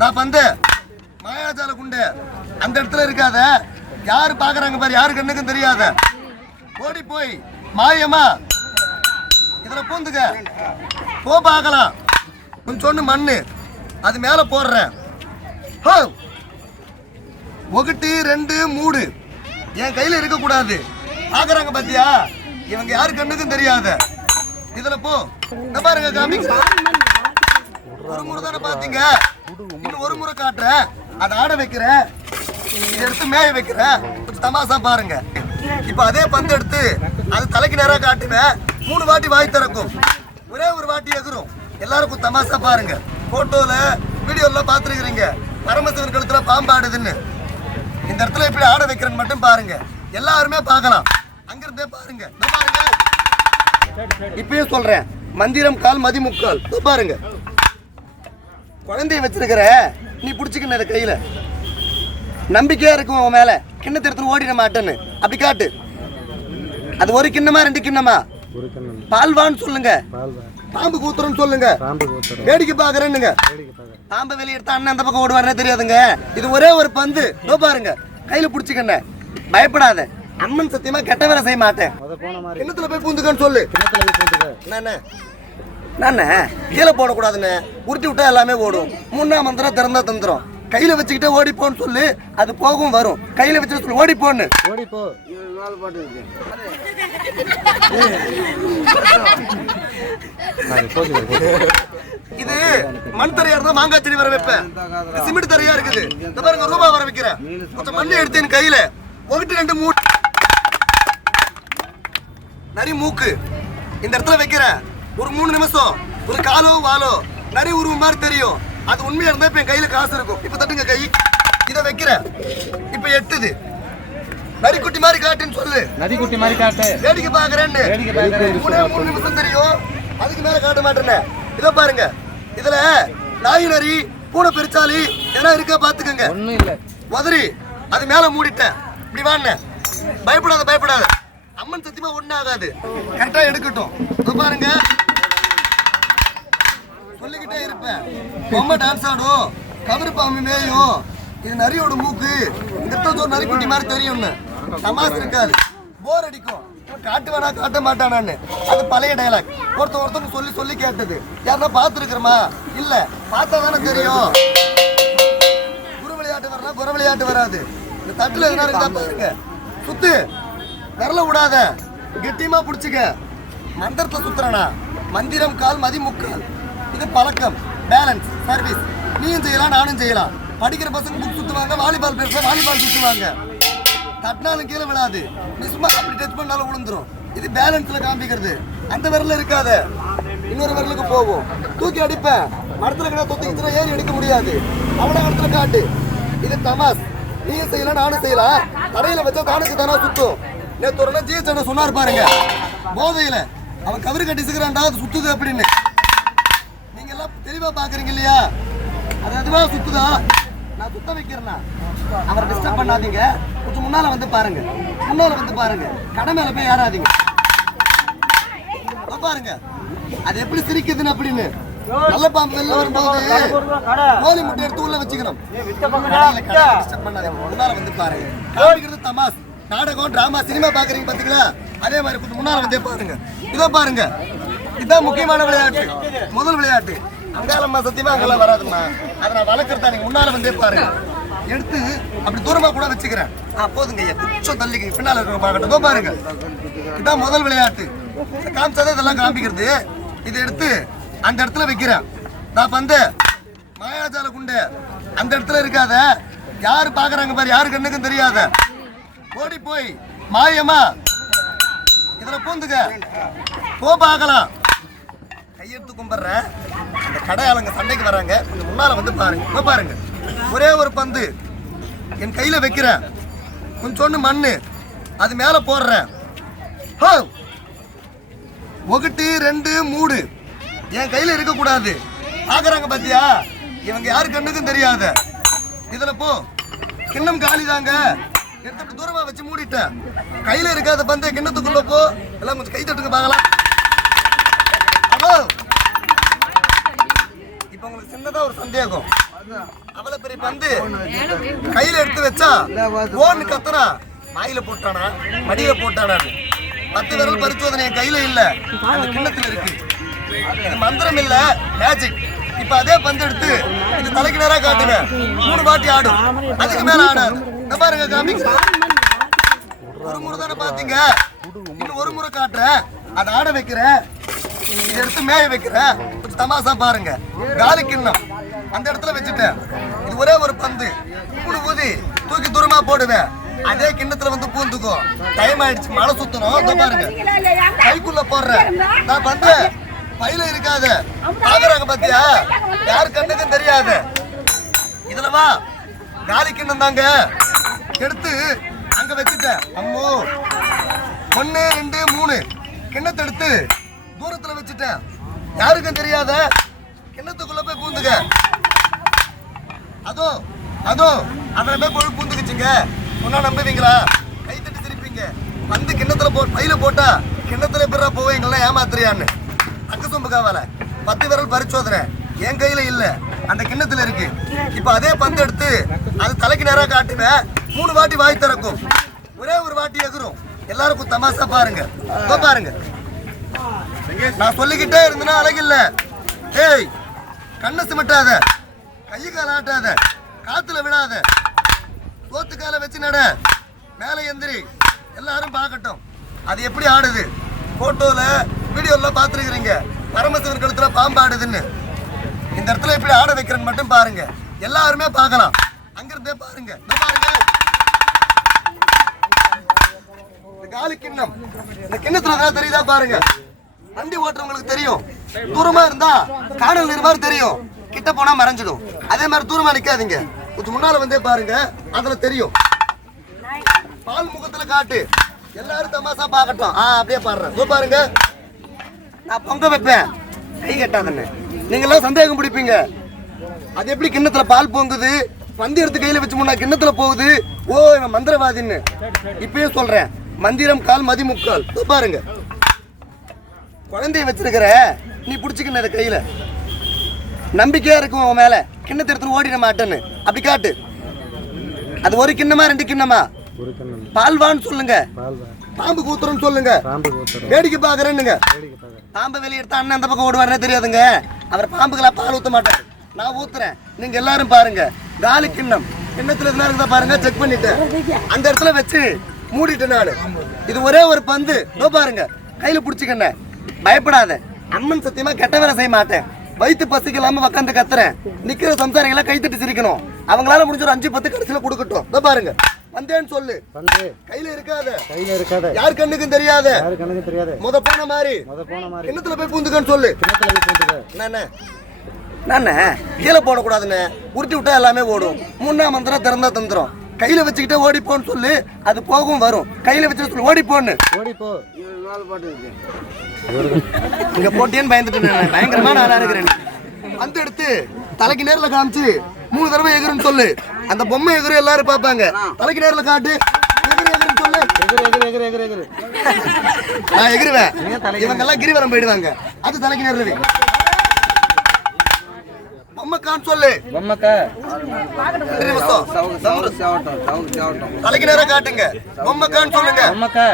நான் பந்து மாயாஜால குண்டு. அந்த இடத்துல இருக்காத. யாரு பாக்குறாங்க பாரு யாரு கண்ணுக்கும் தெரியாத. ஓடி போய் மாயமா இதுல பூந்துக்க. போ பார்க்கலாம். கொஞ்சம் சொன்ன மண்ணு. அது மேல போடுறேன். ஒகட்டு ரெண்டு மூடு. என் கையில இருக்கக்கூடாது. பாக்குறாங்க பாத்தியா? இவங்க யாரு கண்ணுக்கும் தெரியாத. இதுல போ. பாருங்க காமிங்க. ஒரு முறை தானே பாத்தீங்க? நான் ஒரு முறை காட்டுறேன் அதை ஆட வைக்கிறேன் இதை எடுத்து மேய வைக்கிறேன் கொஞ்சம் தமாசா பாருங்க. இப்ப அதே பந்து எடுத்து அது தலைக்கு நேராக காட்டுவேன் மூணு வாட்டி வாய் திறக்கும். ஒரே ஒரு வாட்டி எகுரும். எல்லாருக்கும் தமாசா பாருங்க. போட்டோல வீடியோல பாத்துருக்கிறீங்க. பரமசிவன் கழுத்துல பாம்பாடுதுன்னு இந்த இடத்துல எப்படி ஆட வைக்கிறேன்னு மட்டும் பாருங்க. எல்லாருமே பார்க்கலாம். அங்கிருந்தே பாருங்க. பாருங்க. இப்பயும் சொல்றேன். மந்திரம் கால் மதிமுக்கால். பாருங்க. குழந்தைய வச்சிருக்கிற நீ பிடிச்சிக்கணும் அதை கையில. நம்பிக்கையா இருக்கும் உன் மேல. கிண்ணத்தை எடுத்து ஓடிட மாட்டேன்னு. அப்படி காட்டு. அது ஒரு கிண்ணமா ரெண்டு கிண்ணமா? பால்வான்னு சொல்லுங்க. பாம்பு கூத்துறோம்னு சொல்லுங்க. வேடிக்கை பாக்குறேன்னுங்க பாம்பை வெளியே எடுத்தா அண்ணன் அந்த பக்கம் ஓடுவாருன்னு தெரியாதுங்க. இது ஒரே ஒரு பந்து. பாருங்க. கையில பிடிச்சிக்கண்ண. பயப்படாத. அம்மன் சத்தியமா கெட்ட வேலை செய்ய மாட்டேன். கிணத்துல போய் பூந்துக்கன்னு சொல்லு. கிணத்துல என்னண்ணே கீழே போடக்கூடாதுண்ணே உருட்டி விட்டா எல்லாமே ஓடும். மூணா மந்திரம் திறந்தா தந்துரும். கையில வச்சுக்கிட்டே ஓடி போன்னு சொல்லு அது போகும் வரும். கையில வச்சுட்டு சொல்லு ஓடி போன்னு ஓடி போ அது போகுது, போகுது. இது மண் தரையா இருந்தா மாங்காய் செடி வர வைப்பேன். சிமெண்ட் தரையா இருக்குது. இந்த பாருங்க ரூபா வர வைக்கிறேன் கொஞ்சம் மண்ணை எடுத்து என் கையில. ஒகிட்டு ரெண்டு மூணு நரி மூக்கு. இந்த இடத்துல வைக்கிறேன். ஒரு மூணு நிமிஷம். ஒரு காலோ வாலோ. நரி உருவம் மாதிரி தெரியும். அது உண்மையா இருந்தா இப்ப என் கையில காசு இருக்கும். இப்ப தட்டுங்க கை. இத வைக்கிறேன் இப்ப எட்டுது. நரிக்குட்டி மாதிரி காட்டுன்னு சொல்லு. நதிக்குட்டி மாதிரி காட்டு. வேடிக்கை பாக்குறேன்னு. மூணே மூணு நிமிஷம் தெரியும். அதுக்கு மேல காட்ட மாட்டேனே இத பாருங்க. இதுல நாய் நரி பூனை பெருச்சாலி எதனா இருக்கா பாத்துக்கங்க ஒண்ணும் இல்ல. உதறி அது மேல மூடிட்டேன். இப்படி வாண்ணே பயப்படாத பயப்படாத. அம்மன் சத்தியமா ஒண்ணும் ஆகாது. கரெக்டா எடுக்கட்டும். இதோ பாருங்க. சொல்லிக்கிட்டே இருப்பேன். பொம்மை டான்ஸ் ஆடும். கபரு பாம்பு மேயும். இது நரியோட மூக்கு. இந்த ஒரு நரிக்குட்டி மாதிரி தெரியும்னு. தமாஸ் இருக்காது போர் அடிக்கும். காட்டு வேணா காட்ட மாட்டானான்னு. அது பழைய டைலாக் ஒருத்தன் ஒருத்தவங்க சொல்லி சொல்லி கேட்டது. யாருன்னா பார்த்துருக்குறமா? இல்ல. பார்த்தா தானே தெரியும். குரு விளையாட்டு வரலாம் குரு விளையாட்டு வராது. இந்த தட்டுல எதுனா இருந்தா பாருங்க. சுத்து. விரல விடாத. கெட்டியமா பிடிச்சிக்க. மந்திரத்துல சுத்துறனா? மந்திரம் கால் மதி முக்கால். இது பழக்கம். பேலன்ஸ் சர்வீஸ் நீயும் செய்யலாம் நானும் செய்யலாம். படிக்கிற பசங்க புக் சுற்றுவாங்க வாலிபால் பேச வாலிபால் சுற்றுவாங்க தட்டினாலும் கீழே விழாது. நீ சும்மா அப்படி டச் பண்ணாலும் விழுந்துரும் இது பேலன்ஸ்ல காமிக்கிறது. அந்த விரல்ல இருக்காத. இன்னொரு விரலுக்கு போகும் தூக்கி அடிப்பேன். மரத்தில் கிட்ட தொத்திக்கிச்சுனா ஏறி எடுக்க முடியாது. அவ்வளோ இடத்துல காட்டு. இது தமாஸ் நீயும் செய்யலாம் நானும் செய்யலாம். தரையில வச்சா தானுக்கு தானா சுற்றும் நேற்று ஒரு நாள் ஜிஎஸ் சொன்னார் பாருங்க. போதையில. அவன் கவரு கட்டி சிக்கிறான்டா அது சுத்துது அப்படின்னு. தெளிவா பாக்குறீங்க இல்லையா? அது அதுவா சுத்துதா? நான் சுத்த வைக்கிறேன்னா அவரை டிஸ்டர்ப் பண்ணாதீங்க. கொஞ்சம் முன்னால வந்து பாருங்க. முன்னால வந்து பாருங்க. கடை மேல போய் ஏறாதீங்க. பாருங்க. அது எப்படி சிரிக்குதுன்னு அப்படின்னு. நல்ல பாம்பு வெளில வரும்போது கோழி முட்டை எடுத்து உள்ள வச்சுக்கணும் disturb பண்ணாதீங்க. முன்னால வந்து பாருங்க. காமிக்கிறது தமாஸ் நாடகம் டிராமா சினிமா பாக்குறீங்க பாத்தீங்களா? அதே மாதிரி கொஞ்சம் முன்னால வந்தே பாருங்க. இதோ பாருங்க. இதுதான் முக்கியமான விளையாட்டு. முதல் விளையாட்டு. அங்காளம்மா சத்தியமா அங்கெல்லாம் வராதும்மா. அதை நான் வளர்க்குறதா நீங்க முன்னால வந்தே பாருங்க. எடுத்து அப்படி தூரமா கூட வச்சுக்கிறேன். போதுங்க ஐயா. கொஞ்சம் தள்ளி பின்னால இருக்கிற பார்க்கட்டும். பாருங்க. இதான் முதல் விளையாட்டு. காமிச்சாதான் இதெல்லாம் காமிக்கிறது. இதை எடுத்து அந்த இடத்துல வைக்கிறேன். நான் பந்து மாயாஜால குண்டு அந்த இடத்துல இருக்காத. யாரு பாக்குறாங்க பாரு? யாரு கண்ணுக்கும் தெரியாத. ஓடி போய் மாயமா இதுல பூந்துக்க. போ பார்க்கலாம். கையெடுத்து கும்பிட்றேன். அந்த கடை கடையாளங்க சண்டைக்கு வராங்க. கொஞ்சம் முன்னால் வந்து பாருங்க. இப்போ பாருங்க. ஒரே ஒரு பந்து. என் கையில் வைக்கிறேன். கொஞ்சோண்டு மண் அது மேலே போடுறேன். ஹோ! ஒகட்டு ரெண்டு மூடு. என் கையில் இருக்கக்கூடாது. பார்க்குறாங்க பார்த்தியா இவங்க யாரு கண்ணுக்கும் தெரியாத. இதில் போ. கிண்ணம் காலிதாங்க. எடுத்துட்டு தூரமாக வச்சு மூடிட்டேன். கையில் இருக்காத பந்து கிண்ணத்துக்குள்ள போ. எல்லாம் கொஞ்சம் கை தட்டுங்க பார்க்கலாம். இப்போ உங்களுக்கு சின்னதா ஒரு சந்தேகம். அவ்வளவு பெரிய பந்து கையில எடுத்து வச்சா ஓன்னு கத்துறா வாயில போட்டானா மடியில போட்டானா? பத்து விரல் பரிசோதனை என் கையில இல்ல. அந்த கிண்ணத்துல இருக்கு. இது மந்திரம் இல்ல மேஜிக் இப்ப அதே பந்து எடுத்து இது தலைக்கு நேரா காட்டுவேன் மூணு வாட்டி ஆடும். அதுக்கு மேல ஆடாது இந்த பாருங்க காமிக்கிறேன் ஒரு முறை தானே பாத்தீங்க. இன்னும் ஒரு முறை காட்டுறேன். அதை ஆட வைக்கிறேன். இதை எடுத்து மேய வைக்கிறேன். கொஞ்சம் தமாசா பாருங்க. காலி கிண்ணம். அந்த இடத்துல வச்சுட்டேன். இது ஒரே ஒரு பந்து. மூணு ஊதி தூக்கி தூரமா போடுவேன். அதே கிண்ணத்துல வந்து பூந்துக்கும் டைம் ஆயிடுச்சு. மழை சுத்தணும். பாருங்க. கைக்குள்ள போடுறேன். நான் பந்து. பையில இருக்காது. பாக்குறாங்க பாத்தியா? யார் கண்ணுக்கும் தெரியாது. இதுல வா. காலி கிண்ணம் தாங்க. எடுத்து அங்க வச்சுட்டேன். அம்மோ. ஒன்னு ரெண்டு மூணு. கிண்ணத்தை எடுத்து தூரத்துல வச்சுட்டேன். யாருக்கும் தெரியாத கிண்ணத்துக்குள்ள போய் பூந்துங்க அதோ அதோ அதுல போய் போய் பூந்துக்குச்சுங்க. ஒன்னா நம்புவீங்களா? கை தட்டி சிரிப்பீங்க. வந்து கிண்ணத்துல போ பையில போட்டா கிண்ணத்துல எப்படா போவீங்களா ஏமாத்துறியான்னு. அக்கு சொம்பு காவால. பத்து விரல் பரிசோதனை. என் கையில இல்ல. அந்த கிண்ணத்துல இருக்கு. இப்ப அதே பந்து எடுத்து அது தலைக்கு நேரா காட்டுவேன் மூணு வாட்டி வாய் திறக்கும். ஒரே ஒரு வாட்டி எகுரும் எல்லாருக்கும் தமாசா பாருங்க. பாருங்க. நான் சொல்லிக்கிட்டே இருந்தேன்னா அழகில்ல. ஏய் கண்ணை சிமிட்டாத. கை கால ஆட்டாத. காத்துல விடாத சோத்து கால வச்சு நட. மேலே எந்திரி. எல்லாரும் பார்க்கட்டும். அது எப்படி ஆடுது? போட்டோல வீடியோல பார்த்துருக்கிறீங்க. பரமசிவன் கழுத்துல பாம்பு ஆடுதுன்னு. இந்த இடத்துல எப்படி ஆட வைக்கிறேன்னு மட்டும் பாருங்க. எல்லாருமே பார்க்கலாம். அங்கிருந்தே பாருங்க. பாருங்க. காலு காலி கிண்ணம். இந்த கிண்ணத்துல தான் தெரியுதா பாருங்க. வண்டி ஓட்டுறவங்களுக்கு தெரியும். தூரமா இருந்தா காணல் நீர் மாதிரி தெரியும். கிட்ட போனா மறைஞ்சிடும். அதே மாதிரி தூரமா நிக்காதீங்க. கொஞ்சம் முன்னால வந்தே பாருங்க. அதுல தெரியும். பால் முகத்துல காட்டு. எல்லாரும் தமாசா பார்க்கட்டும். ஆ அப்படியே பாடுறேன். பாருங்க. நான் பொங்க வைப்பேன். கை கட்டாதண்ணே. நீங்க எல்லாம் சந்தேகம் பிடிப்பீங்க. அது எப்படி கிண்ணத்துல பால் பொங்குது? பந்து எடுத்து கையில வச்சு முன்னா கிண்ணத்துல போகுது? ஓ இவன் மந்திரவாதின்னு. இப்பயும் சொல்றேன். மந்திரம் கால் மதிமுக்கால். பாருங்க. குழந்தைய வச்சிருக்கிற நீ பிடிச்சிக்கின அதை கையில. நம்பிக்கையா இருக்கும் உன் மேல. கிண்ணத்தை எடுத்து ஓடிட மாட்டேன்னு அப்படி காட்டு. அது ஒரு கிண்ணமா ரெண்டு கிண்ணமா? பால்வான்னு சொல்லுங்க. பாம்பு கூத்துறன்னு சொல்லுங்க. வேடிக்கை பாக்குறேன்னுங்க வேடிக்கை பார்க்க பாம்பு வெளியே எடுத்தா அண்ணன் அந்த பக்கம் ஓடுவாருன்னே தெரியாதுங்க. அவர் பாம்புகளா பால் ஊத்த மாட்டார். நான் ஊத்துறேன். நீங்க எல்லாரும் பாருங்க. காலி கிண்ணம். கிண்ணத்துல இருந்தா இருந்தா பாருங்க. செக் பண்ணிட்டேன். அந்த இடத்துல வச்சு மூடிட்டேன் நானு. இது ஒரே ஒரு பந்து. இதோ பாருங்க. கையில புடிச்சுக்கண்ண. பயப்படாத. அம்மன் சத்தியமா கெட்ட வேலை செய்ய மாட்டேன். வயிற்று பசிக்கு இல்லாம உட்காந்து கத்துறேன். நிக்கிற சம்சாரிகளை கை தட்டி சிரிக்கணும். அவங்களால முடிஞ்ச ஒரு அஞ்சு பத்து கடைசியில கொடுக்கட்டும். இதோ பாருங்க. வந்தேன்னு சொல்லு. வந்து. கையில இருக்காத. கையில இருக்காத. யார் கண்ணுக்கும் தெரியாத. யாரு கணக்கு தெரியாது. முத போன மாதிரி. முத போன மாதிரி. கிணத்துல போய் பூந்துக்கன்னு சொல்லு. கிணத்துல போய் போட்டுக்க என்னண்ணே? என்னண்ணே? கீழே போடக்கூடாதுண்ணே. உருட்டி விட்டா எல்லாமே ஓடும். முன்னா மந்திரம் திறந்தா தந்துரும். கையில வச்சுக்கிட்டே ஓடிப்போன்னு சொல்லு அது போகும் வரும். கையில வச்சுட்டு சொல்லு ஓடிப்போன்னு ஓடி போ. இங்க போட்டியன்னு பயந்துட்டு பயங்கரமா நான். இருக்கிறேன். அந்த எடுத்து தலைக்கு நேர்ல காமிச்சு மூணு தடவை எகுருன்னு சொல்லு. அந்த பொம்மை எகுரு எல்லாரும் பார்ப்பாங்க. தலைக்கு நேர்ல காட்டு நான் எகிருவேன் இவங்க எல்லாம் கிரிவலம் போயிடுவாங்க. அது தலைக்கு நேர்ல வை. பொம்மை கான் சொல்லு பொம்மக்கா ரெண்டு நிமிஷம். தலைக்கு நேரா காட்டுங்க. பொம்மை கான் சொல்லுங்க பொம்மக்கா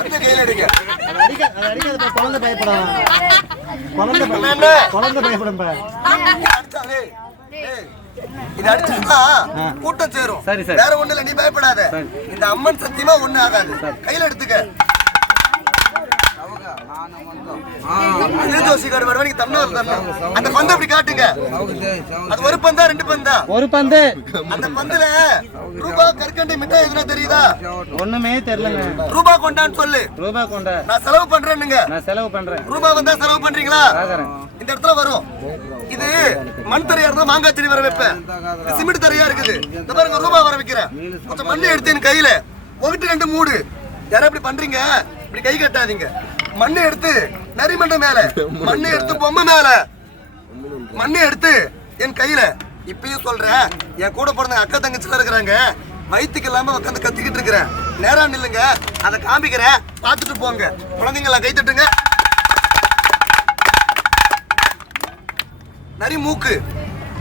அந்த கையில எடுங்க அடிக்க அது அடிக்காத குழந்தை பயப்படும் குழந்தை? குழந்தை பயப்படும் இது அடிச்சாலே, ஏய், இது அடிச்சா கூட்டம் சேரும். சரி, சரி. வேற ஒண்ணு இல்ல நீ பயப்படாத. இந்த அம்மன் சத்தியமா ஒண்ணு ஆகாது. கையில எடுத்துக்க. ஜோசி கார்டு வருவா நீங்க தமிழ்நாடு தரணும். அந்த பந்து அப்படி காட்டுங்க. அது ஒரு பந்தா ரெண்டு பந்தா? ஒரு பந்து. அந்த பந்துல ரூபா கற்கண்டு மிட்டாய் எதுனா தெரியுதா? ஒண்ணுமே தெரியலங்க. ரூபா கொண்டான்னு சொல்லு. ரூபா கொண்ட. நான் செலவு பண்றேன்னுங்க. நான் செலவு பண்றேன். ரூபா வந்தா செலவு பண்றீங்களா? இந்த இடத்துல வரும். இது மண் தரையா இருந்தா மாங்காய் செடி வர வைப்பேன். சிமெண்ட் தரையா இருக்குது. இந்த பாருங்க ரூபா வர வைக்கிறேன் கொஞ்சம் மண்ணு எடுத்து என் கையில. ஒகிட்டு ரெண்டு மூடு. யாரும் இப்படி பண்றீங்க? இப்படி கை கட்டாதீங்க. மண்ணை எடுத்து நரிமண்ட மேல மண்ணை எடுத்து பொம்மை மேல. மண்ணை எடுத்து என் கையில. இப்பயும் சொல்றேன் என் கூட பிறந்த அக்கா தங்கச்சில இருக்கிறாங்க. வயிற்றுக்கு இல்லாம உட்காந்து கத்திக்கிட்டு இருக்கிறேன். நேரம் நில்லுங்க அதை காமிக்கிறேன். பார்த்துட்டு போங்க. குழந்தைங்களா கை தட்டுங்க. நரி மூக்கு.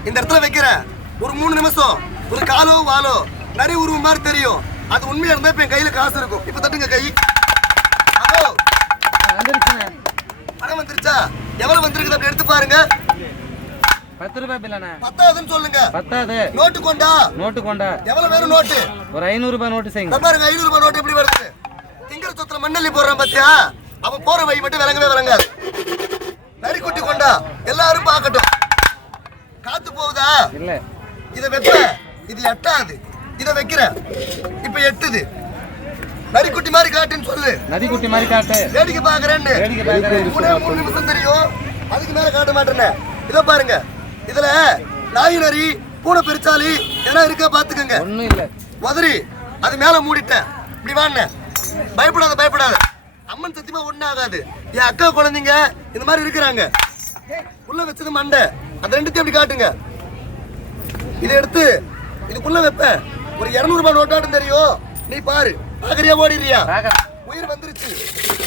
இந்த இடத்துல வைக்கிறேன். ஒரு மூணு நிமிஷம். ஒரு காலோ வாலோ நரி உருவம் மாதிரி தெரியும். அது உண்மையா இருந்தா இப்ப என் கையில காசு இருக்கும். இப்ப தட்டுங்க கை. எவ்வளவு வந்திருக்குது அப்படி எடுத்து பாருங்க. பத்து ரூபாய் பில்லண்ணே பத்தாவதுன்னு சொல்லுங்க. பத்தாது. நோட்டு கொண்டா? நோட்டு கொண்டா? எவ்வளவு வேணும் நோட்டு? ஒரு ஐநூறு ரூபாய் நோட்டு செய்யுங்க. பாருங்க ஐநூறு ரூபாய் நோட்டு எப்படி வருது? திங்கிற சொத்துல மண்ணள்ளி போடுறான் பாத்தியா? அவன் போற வழி மட்டும் விளங்கவே விளங்காது. நரி குட்டி கொண்டா? எல்லாரும் பார்க்கட்டும். காத்து போகுதா? இல்ல. இதை வைப்ப இது எட்டாது. இதை வைக்கிறேன். இப்ப எட்டுது. நரிக்குட்டி மாதிரி காட்டுன்னு சொல்லு. நதி குட்டி மாதிரி காட்டு. வேடிக்கை பாக்குறேன்னு. மூணே மூணு நிமிஷம் தெரியும். அதுக்கு மேல காட்ட மாட்டேனே இத பாருங்க. இதுல நாய் நரி பூனை பெருச்சாலி எல்லாம் இருக்கா பாத்துக்கங்க ஒண்ணும் இல்ல. உதறி அது மேல மூடிட்டேன். இப்படி வாண்ணே பயப்படாத பயப்படாத. அம்மன் சத்தியமா ஒண்ணும் ஆகாது. என் அக்கா குழந்தைங்க இந்த மாதிரி இருக்கிறாங்க. உள்ள வச்சது மண்டை. அந்த ரெண்டுத்தையும் அப்படி காட்டுங்க. இதை எடுத்து இதுக்குள்ள வைப்பேன். ஒரு இருநூறு ரூபாய் நோட்டாட்டும் தெரியும். நீ பாரு. பாக்குறியா ஓடிடுறியா? உயிர் வந்துருச்சு.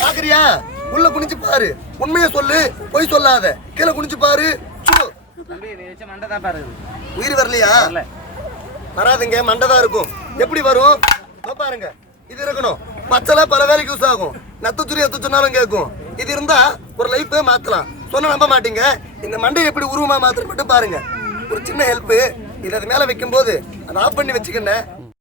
பாக்குறியா? உள்ள குனிஞ்சு பாரு. உண்மையை சொல்லு பொய் சொல்லாத. கீழே குனிஞ்சு பாரு. மண்டை உயிர் வரலையா? வரல. வராதுங்க மண்டை தான் இருக்கும். எப்படி வரும்? பாருங்க. இது இருக்கணும். பச்சளை பல வேலைக்கு யூஸ் ஆகும். நத்துச்சுரி எத்து சொன்னாலும் கேட்கும். இது இருந்தா ஒரு லைஃபே மாத்தலாம். சொன்னா நம்ப மாட்டீங்க. இந்த மண்டையை எப்படி உருவமா மாத்துறது மட்டும் பாருங்க. ஒரு சின்ன ஹெல்ப் இது அது மேல வைக்கும் போது அதை ஆஃப் பண்ணி வச்சுக்கண்ணே.